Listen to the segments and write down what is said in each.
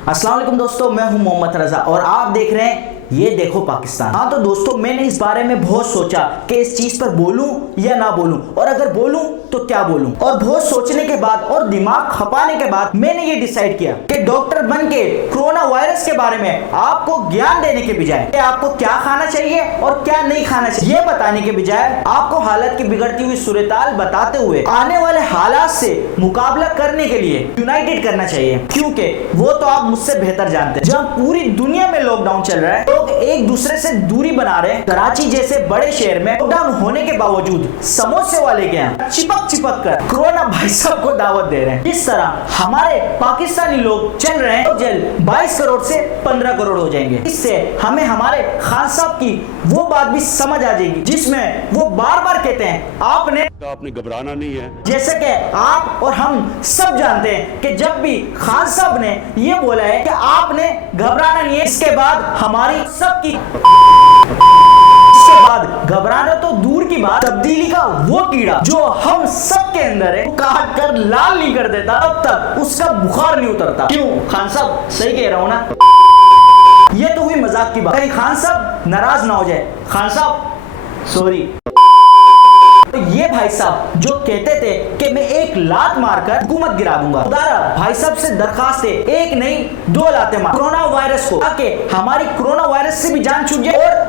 अस्सलाम वालेकुम दोस्तों, मैं हूं मोहम्मद रजा और आप देख रहे हैं ये देखो पाकिस्तान। हाँ तो दोस्तों, मैंने इस बारे में बहुत सोचा कि इस चीज पर बोलूं या ना बोलूं, और अगर बोलूं तो क्या बोलूं। और बहुत सोचने के बाद और दिमाग खपाने के बाद मैंने ये डिसाइड किया कि डॉक्टर बन के कोरोना वायरस के बारे में आपको ज्ञान देने के बजाय कि आपको क्या खाना चाहिए और क्या नहीं खाना चाहिए ये बताने के बजाय आपको हालत की बिगड़ती हुई सूरताल बताते हुए आने वाले हालात से मुकाबला करने के लिए यूनाइटेड करना चाहिए, क्योंकि वो तो आप मुझसे बेहतर जानते हैं। जब पूरी दुनिया में लॉकडाउन चल रहा है, लोग एक दूसरे से दूरी बना रहे हैं। कराची जैसे बड़े शहर में लॉकडाउन होने के बावजूद समोसे वाले के यहाँ चिपक कर कोरोना भाई साहब को दावत दे रहे हैं। इस तरह हमारे पाकिस्तानी लोग चल रहे हैं, तो जल्द 22 करोड़ से 15 करोड़ हो जाएंगे। इससे हमें हमारे खान साहब की वो बात भी समझ आ जाएगी जिसमें वो बार बार कहते हैं आपने घबराना नहीं है। जैसे कि आप और हम सब जानते हैं कि जब भी खान साहब ने ये बोला है कि आपने घबराना नहीं है, इसके बाद हमारी सबकी घबराना तो दूर की बात, तब्दीली का वो कीड़ा जो हम सब के अंदर है काट कर लाल नहीं कर देता, तब तक उसका बुखार नहीं उतरता। क्यों खान साहब, सही कह रहा हूं ना? ये तो हुई मजाक की बात, कहीं खान साहब नाराज ना हो जाए। खान साहब सॉरी। तो ये भाई साहब जो कहते थे कि मैं एक लात मारकर हुकूमत गिरा दूंगा, खुदारा भाई साहब से दरखास्त है, एक नहीं 2 लातें मार कोरोना वायरस को, ताकि हमारी कोरोना वायरस से भी जान छूट जाए। और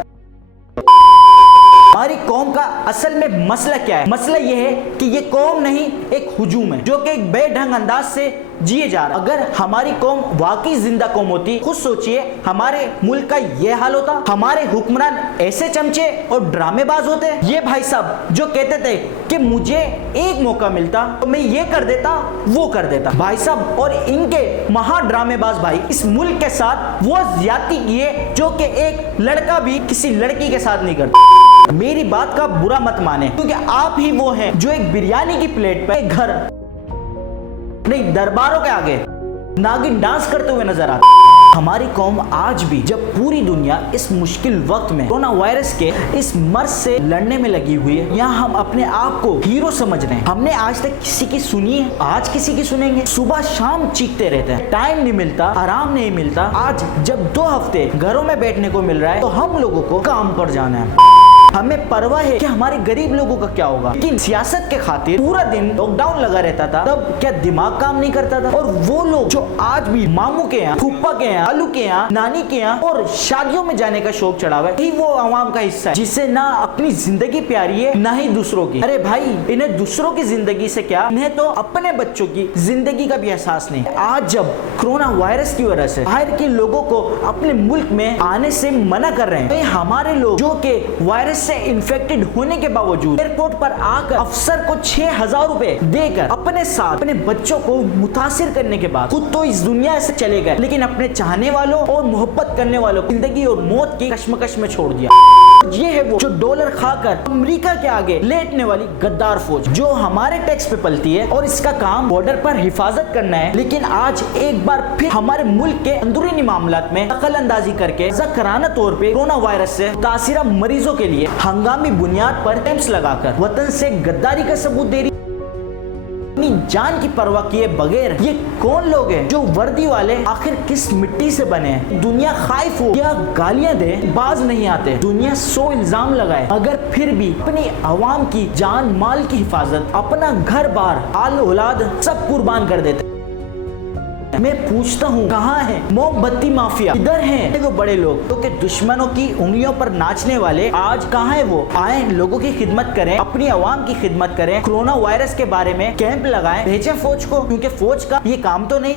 हमारी कौम का असल में मसला क्या है? मसला यह है कि ये कौम नहीं, एक हुजूम है जो कि एक बेढंग अंदाज से जिए जा रहा। अगर हमारी कौम वाकई जिंदा कौम होती, खुद सोचिए हमारे मुल्क का ये हाल होता? हमारे हुक्मरान ऐसे चमचे और ड्रामेबाज होते? ये भाई साहब जो कहते थे कि मुझे एक मौका मिलता तो मैं ये कर देता वो कर देता, भाई साहब और इनके महा ड्रामेबाज भाई इस मुल्क के साथ वो ज्यादती किए जो कि एक लड़का भी किसी लड़की के साथ नहीं करता। मेरी बात का बुरा मत माने, क्योंकि आप ही वो हैं जो एक बिरयानी की प्लेट पे घर नहीं दरबारों के आगे नागिन डांस करते हुए नजर आते। हमारी कौम आज भी, जब पूरी दुनिया इस मुश्किल वक्त में कोरोना वायरस के इस मर्ज से लड़ने में लगी हुई है, यहाँ हम अपने आप को हीरो समझ रहे हैं। हमने आज तक किसी की सुनी है? आज किसी की सुनेंगे? सुबह शाम चीखते रहते हैं, टाइम नहीं मिलता, आराम नहीं मिलता। आज जब 2 हफ्ते घरों में बैठने को मिल रहा है तो हम लोगों को काम पर जाना है। हमें परवाह है कि हमारे गरीब लोगों का क्या होगा, लेकिन सियासत के खातिर पूरा दिन लॉकडाउन लगा रहता था, तब क्या दिमाग काम नहीं करता था? और वो लोग जो आज भी मामू के यहाँ, फूफा के यहाँ, आलू के यहाँ, नानी के यहाँ और शादियों में जाने का शौक चढ़ा हुआ है, वो आवाम का हिस्सा है जिसे ना अपनी जिंदगी प्यारी है ना ही दूसरों की। अरे भाई, इन्हें दूसरों की जिंदगी से क्या, इन्हें तो अपने बच्चों की जिंदगी का भी एहसास नहीं। आज जब कोरोना वायरस की वजह से बाहर के लोगों को अपने मुल्क में आने से मना कर रहे हैं, हमारे लोग जो कि वायरस से इन्फेक्टेड होने के बावजूद एयरपोर्ट पर आकर अफसर को 6000 रुपए देकर अपने साथ अपने बच्चों को मुतासिर करने के बाद खुद तो इस दुनिया से चले गए, लेकिन अपने चाहने वालों और मोहब्बत करने वालों को जिंदगी और मौत की कश्मकश में छोड़ दिया। ये है वो जो डॉलर खाकर अमेरिका के आगे लेटने वाली गद्दार फौज जो हमारे टैक्स पे पलती है और इसका काम बॉर्डर पर हिफाजत करना है, लेकिन आज एक बार फिर हमारे मुल्क के अंदरूनी मामलात में दखल अंदाजी करके ज़कराना तौर पे कोरोना वायरस से मुतासिरा मरीजों के लिए हंगामी बुनियाद पर कैंप्स लगाकर वतन से गद्दारी का सबूत दे रही, अपनी जान की परवाह किए बगैर। ये कौन लोग हैं जो वर्दी वाले आखिर किस मिट्टी से बने हैं? दुनिया खाइफ हो या गालियां दे, बाज नहीं आते। दुनिया 100 इल्जाम लगाए, अगर फिर भी अपनी आवाम की जान माल की हिफाजत, अपना घर बार, आल औलाद सब कुर्बान कर देते। मैं पूछता हूँ कहाँ है मोमबत्ती माफिया? इधर हैं वो बड़े लोग तो कि दुश्मनों की उंगलियों पर नाचने वाले, आज कहाँ है वो? आए लोगों की खिदमत करें, अपनी आवाम की खिदमत करें, कोरोना वायरस के बारे में कैंप लगाएं, भेजें फौज को, क्योंकि फौज का ये काम तो नहीं।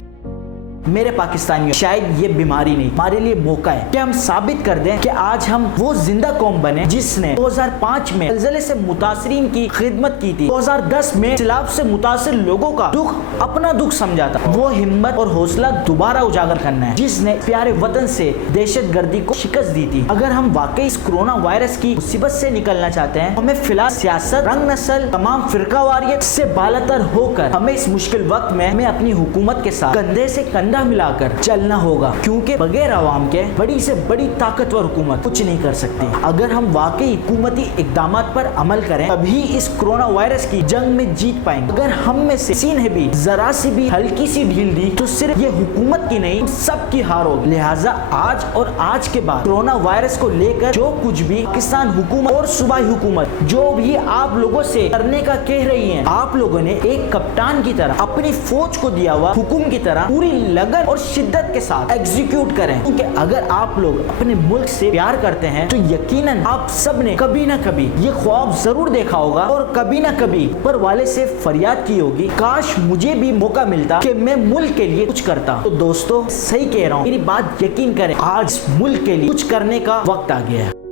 मेरे पाकिस्तानियों, शायद ये बीमारी नहीं, हमारे लिए मौका है कि हम साबित कर दें कि आज हम वो जिंदा कौम बने जिसने 2005 में ज़लज़ले से मुतासरीन की खिदमत की थी, 2010 में सैलाब से मुतासिर लोगों का दुख अपना दुख समझा था। वो हिम्मत और हौसला दोबारा उजागर करना है जिसने प्यारे वतन से दहशतगर्दी को शिकस्त दी थी। अगर हम वाकई इस कोरोना वायरस की मुसीबत से निकलना चाहते हैं, हमें फिलहाल सियासत, रंग, नस्ल, तमाम फिरकावारियत से बालातर होकर हमें इस मुश्किल वक्त में हमें अपनी हुकूमत के साथ कंधे से कंधा کندھا ملا کر چلنا ہوگا، کیونکہ بغیر عوام کے بڑی سے بڑی طاقتور حکومت کچھ نہیں کر سکتی۔ اگر ہم واقعی حکومتی اقدامات پر عمل کریں تبھی اس کرونا وائرس کی جنگ میں جیت پائیں گے۔ اگر ہم میں سے کسی نے بھی ذرا سی بھی ہلکی سی ڈھیل دی تو صرف یہ حکومت کی نہیں سب کی ہار ہوگی۔ لہٰذا آج اور آج کے بعد کرونا وائرس کو لے کر جو کچھ بھی پاکستان حکومت اور صوبائی حکومت جو بھی آپ لوگوں سے کرنے کا کہہ رہی ہیں، آپ لوگوں نے ایک کپتان کی طرح اپنی فوج کو دیا ہوا حکم کی طرح پوری لگن اور شدت کے ساتھ ایگزیکیوٹ کریں، کیونکہ اگر آپ لوگ اپنے ملک سے پیار کرتے ہیں تو یقیناً آپ سب نے کبھی نہ کبھی یہ خواب ضرور دیکھا ہوگا اور کبھی نہ کبھی اوپر والے سے فریاد کی ہوگی، کاش مجھے بھی موقع ملتا کہ میں ملک کے لیے کچھ کرتا۔ تو دوستو صحیح کہہ رہا ہوں، میری بات یقین کریں، آج ملک کے لیے کچھ کرنے کا وقت آ گیا ہے۔